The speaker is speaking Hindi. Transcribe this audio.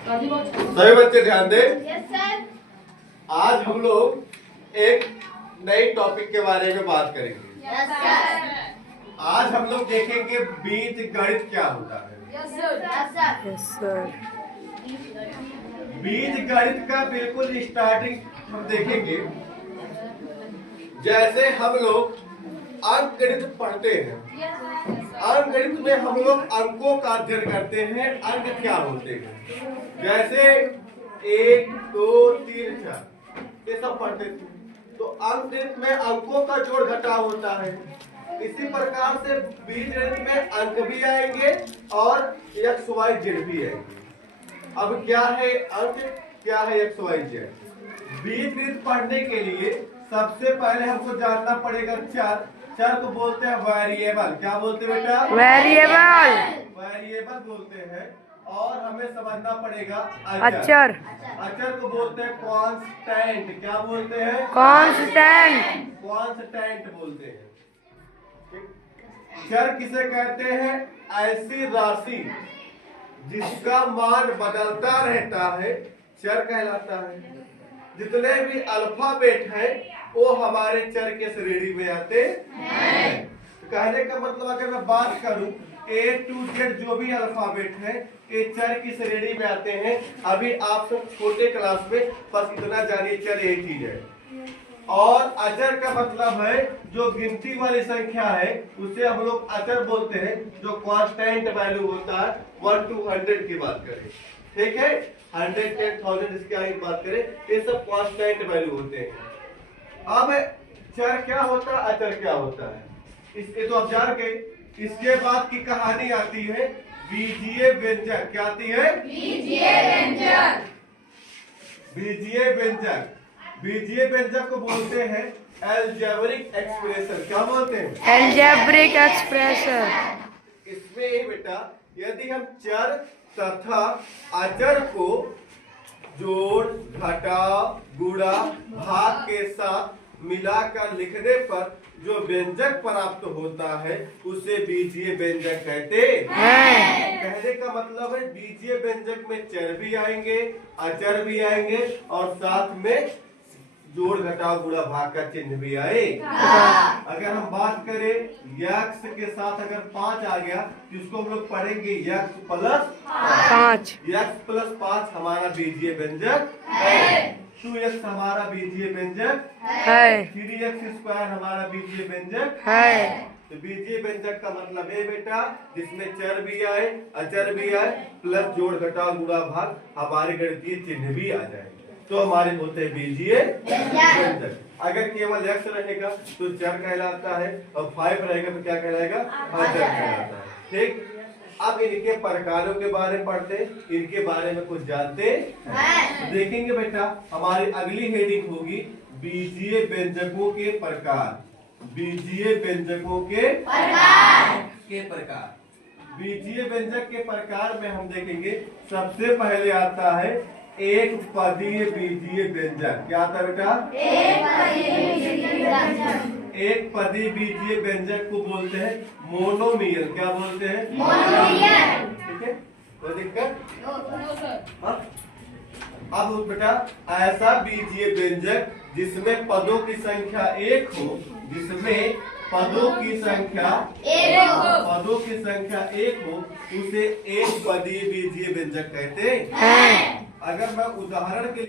सभी बच्चे ध्यान दें। Yes sir. आज हम लोग एक नई टॉपिक के बारे में बात करेंगे। Yes sir. आज हम लोग देखेंगे बीजगणित क्या होता है। Yes sir. Yes sir. बीजगणित का बिल्कुल स्टार्टिंग हम देखेंगे। जैसे हम लोग अंकगणित पढ़ते हैं, अंकगणित में हम लोग अंकों का अध्ययन करते हैं। अंक क्या होते हैं, जैसे 1, 2, 3, 4 ये सब पढ़ते थे। तो अंकगणित में अंकों का जोड़ घटाव होता है। इसी प्रकार से बीजगणित में अंक भी आएंगे और एक्स वाई जेड भी आएंगे। अब क्या है अंक, क्या है एक्स वाई जेड। बीजगणित पढ़ने के लिए सबसे पहले हमको जानना पड़ेगा चर। चर को बोलते हैं वेरिएबल। क्या बोलते हैं बेटा? वेरिएबल। वेरिएबल बोलते हैं। और हमें समझना पड़ेगा अचर। अचर को बोलते हैं कांस्टेंट। क्या बोलते हैं? कांस्टेंट। कांस्टेंट बोलते हैं। चर किसे कहते हैं? ऐसी राशि जिसका मान बदलता रहता है, चर कहलाता है। जितने भी अल्फाबेट हैं वो हमारे चर के श्रेणी में आते हैं। कहने का मतलब अगर मैं बात करूं A to Z जो भी अल्फाबेट है ये चर की श्रेणी में आते हैं। अभी आप सब छोटे क्लास में बस इतना जानिए, चर यही चीज है। और अचर का मतलब है जो गिनती वाली संख्या है उसे हम लोग अचर बोलते हैं। जो कांस्टेंट वैल्यू होता है 1 to 100 की बात करें, ठीक है, 100, 10,000 इसके आगे की बात करें, ये सब कांस्टेंट वैल्यू होते हैं। अब चर क्या होता है, अचर क्या होता है, इसके तो आप जान गए। इसके बाद की कहानी आती है बीजीय व्यंजक। क्या आती है? बीजीय व्यंजक। बीजीय व्यंजक। बीजीय व्यंजक को बोलते हैं अलजेब्रिक एक्सप्रेशन। क्या बोलते हैं? Algebraic expression. इसमें ये बेटा यदि हम चर तथा अचर को जोड़, घटाव, गुणा, भाग के साथ मिलाकर लिखने पर जो व्यंजक प्राप्त होता है उसे बीजीय व्यंजक कहते हैं। कहने का मतलब है बीजीय व्यंजक में चर भी आएंगे, अचर भी आएंगे और साथ में जोड़, घटाव, गुणा, भाग का चिन्ह भी आएगा। अगर हम बात करें यक्स के साथ अगर 5 आ गया तो इसको हम लोग पढ़ेंगे यक्स प्लस 5। यक्स प्लस 5 हमारा बीजीय व्यंजक है। 2x हमारा बीजीय व्यंजक है। 3x स्क्वायर हमारा बीजीय व्यंजक है। तो बीजीय व्यंजक का मतलब है बेटा जिसमें चर भी आए, अचर भी आए, प्लस जोड़, घटाव, गुणा, भाग हमारे गणितीय चिन्ह भी आ जाए तो हमारे होते हैं बीजीय व्यंजक। अगर केवल x रहेगा तो चर कहलाता है और 5 रहेगा तो क्या कहलाएगा? अचर कहलाता है। ठीक, अब इनके प्रकारों के बारे में पढ़ते, इनके बारे में कुछ जानते हैं। देखेंगे बेटा हमारी अगली हेडिंग होगी बीजीय व्यंजकों के प्रकार। बीजीय व्यंजकों के प्रकार। बीजीय व्यंजक के प्रकार में हम देखेंगे सबसे पहले आता है एक पदीय बीजीय व्यंजक। क्या आता है बेटा? एक पदीय बीजीय व्यंजक को बोलते हैं मोनोमियल। क्या बोलते हैं? मोनोमियल। ठीक है, कोई दिक्कत? अब बेटा ऐसा बीजीय व्यंजक जिसमें पदों की संख्या 1 हो, जिसमें पदों की संख्या 1 हो उसे एक पदीय बीजीय व्यंजक कहते हैं। अगर मैं उदाहरण के लिए